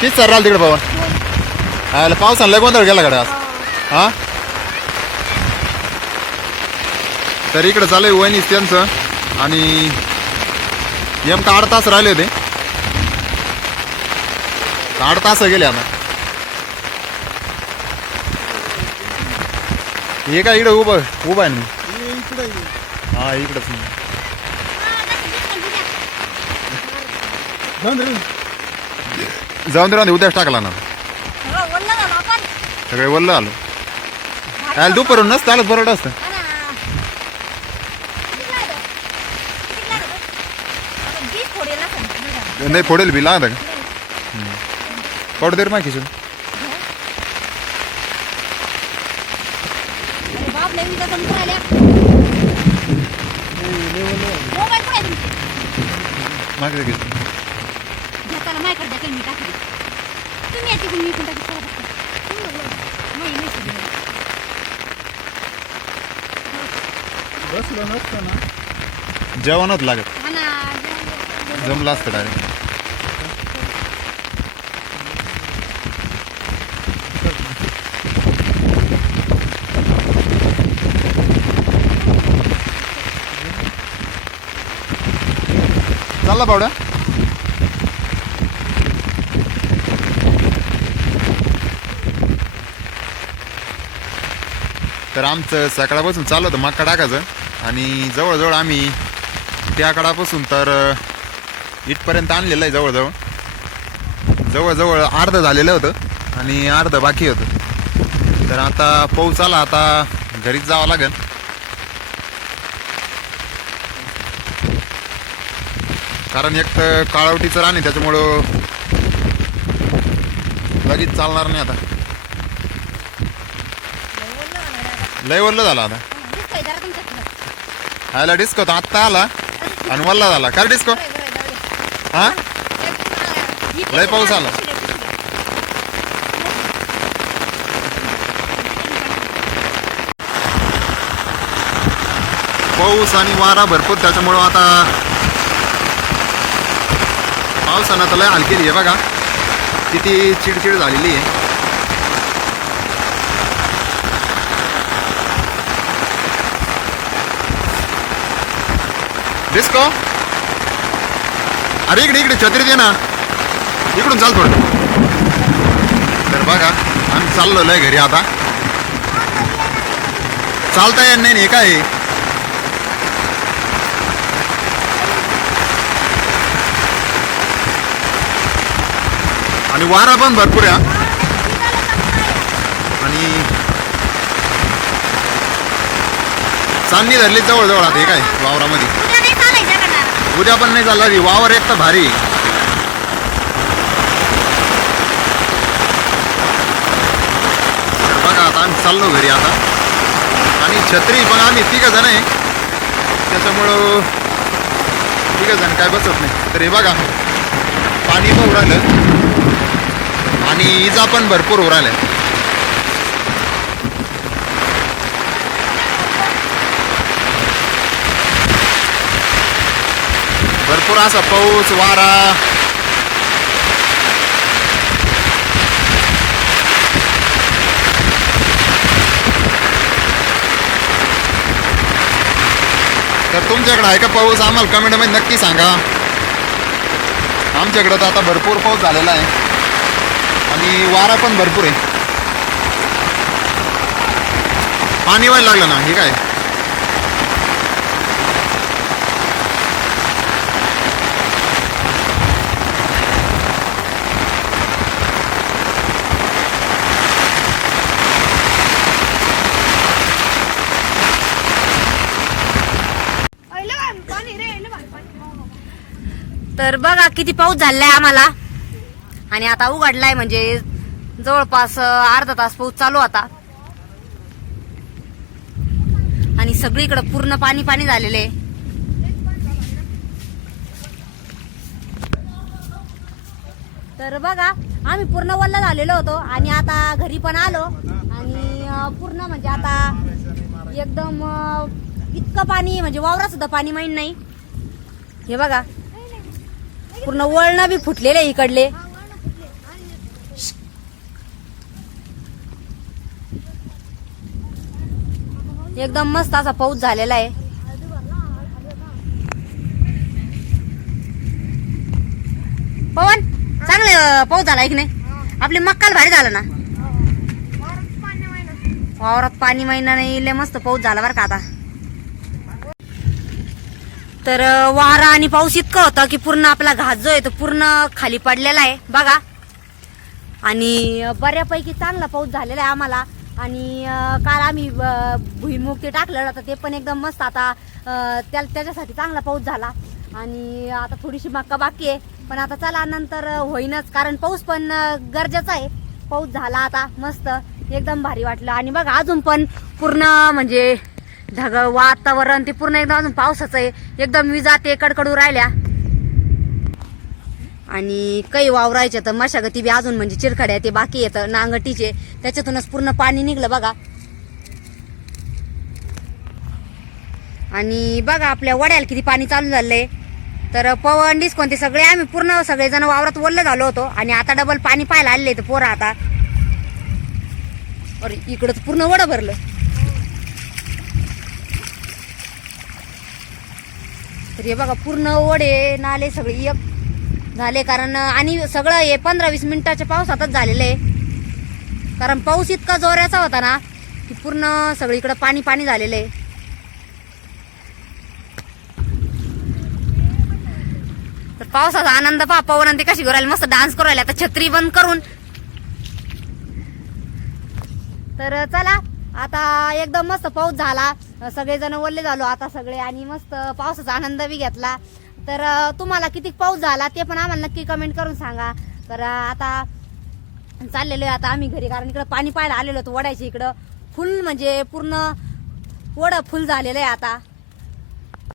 किती सर राहिला तिकडे पवन. आयला पावसानं लय गोंधळ गेला गाड्या आज. हा? तर इकडे चालू आहे वहिनीच त्यांचं. आणि नेमकं आठ तास राहिले होते. आठ तास गेले आता. हे काय इकडे उभं उभं आहे ना? हा इकडंच मी जाऊन दे राहून दे, उद्याच टाकला ना सगळे वल्ल आलो. यायला दुपारून नसतं आलं बरं असतं नाही फोडेल बी लागतं का? पडू दे रे मागे खिचून बसलो नसतं ना जेवणच लागत जमलं असतं डायरेक्ट चालला पावड्या तर आमचं सकाळपासून चालू होतं मक्का टाकायचं. आणि जवळजवळ आम्ही त्या काळापासून तर इथपर्यंत आणलेलं आहे जवळजवळ. जवळजवळ अर्धं झालेलं होतं आणि अर्धं बाकी होतं. तर आता पाऊस आला आता घरीच जावं लागेल. कारण एक तर काळवटीचं रान त्याच्यामुळं लगेच चालणार नाही आता. लय वल्ल झाला आता. आला डिस्को तर आत्ता आला. आणि वल्ला झाला. काय डिस्को हा? लय पाऊस आला. पाऊस आणि वारा भरपूर त्याच्यामुळं आता पावसानं तर लय हलकेली आहे बघा. किती चिडचिड झालेली आहे. डिस्को? अरे इकडे इकडे छत्री दे ना. इकडून चाल थोडं. तर बघा आम्ही चाललो लय घरी आता. चालता येत नाही ना, हे काय? आणि वारा पण भरपूर आहे आणि चांदणी धरली जवळजवळ आता हे काय वावरामध्ये. उद्या पण नाही चालला ती वावर एक तर भारी. बघा आता आम्ही चाललो घरी आता. आणि छत्री पण आम्ही तिघं जण आहे. त्याच्यामुळं तिघं जण काय बसत नाही. तर हे बघा पाणी पण उडालं. आणि इजा पण भरपूर उडाल्या. भरपूर असा पाऊस वारा. तर तुमच्याकडे आहे का पाऊस? आम्हाला कमेंटमध्ये नक्की सांगा. आमच्याकडं तर आता भरपूर पाऊस झालेला आहे. आणि वारा पण भरपूर आहे. पाणी व्हायला लागलं ना? हे काय? तर बघा किती पाऊस झालाय आम्हाला. आणि आता उघडलाय म्हणजे जवळपास अर्धा तास पाऊस चालू होता. आणि सगळीकडे पूर्ण पाणी पाणी झालेले. तर बघा आम्ही पूर्ण वल्ला झालेलो होतो आणि आता घरी पण आलो. आणि पूर्ण म्हणजे आता एकदम इतकं पाणी म्हणजे वावरात सुद्धा पाणी माहीत नाही. हे बघा पूर्ण वळणं बी फुटलेले इकडले. एकदम मस्त असा पाऊस झालेला आहे. पवन चांगलं पाऊस झाला की नाही? आपली मक्काल भारी झालं ना? हो. वावरात पाणी महिना नाही लय मस्त पाऊस झाला बरं का आता. तर वारा आणि पाऊस इतका होता की पूर्ण आपला घास जो आहे तो पूर्ण खाली पडलेला आहे. बघा. आणि बऱ्यापैकी चांगला पाऊस झालेला आहे आम्हाला. आणि काल आम्ही भुईमुग ते टाकलं होतं. ते पण एकदम मस्त आता त्या त्याच्यासाठी चांगला पाऊस झाला. आणि आता थोडीशी मक्का बाकी आहे. पण आता चला नंतर होईनच. कारण पाऊस पण गरजेचा आहे. पाऊस झाला आता मस्त. एकदम भारी वाटलं. आणि बघा अजून पण पूर्ण म्हणजे ढग वातावरण ते पूर्ण एकदम अजून पावसाचं आहे. एकदम विजा ते कडकडू राहिल्या. आणि काही वावरायच्या तर मशागती बी अजून म्हणजे चिरखड्या ते बाकी येतं नांगटीचे. त्याच्यातूनच पूर्ण पाणी निघलं बघा. आणि बघा आपल्या वड्याला किती पाणी चालू झालंय. तर पवन डिस्कोन ते सगळे आम्ही पूर्ण सगळेजण वावरात ओल्ले झालो होतो. आणि आता डबल पाणी पाहायला आले तर पोरं आता. अरे इकडं पूर्ण वडं भरलं. तर हे बघा पूर्ण ओढे नाले सगळे एक झाले. कारण आणि सगळं हे पंधरा वीस मिनिटाच्या पावसातच झालेलं आहे. कारण पाऊस इतका जोराचा होता ना की पूर्ण सगळीकडं पाणी पाणी झालेलं आहे. तर पावसाचा आनंद पहा पवन आणि ते कशी करायला मस्त डान्स करू आता छत्री बंद करून. तर चला आता एकदम मस्त पाऊस झाला. सगळेजण ओरले झालो आता सगळे आणि मस्त पावसाचा आनंद बी घेतला. तर तुम्हाला किती पाऊस झाला ते पण आम्हाला नक्की कमेंट करून सांगा. तर आता चाललेलो आहे आता आम्ही घरी कारण इकडं पाणी पाहायला आलेलो होतो वड्याच्या इकडं. फुल म्हणजे पूर्ण वड फुल झालेलं आहे आता.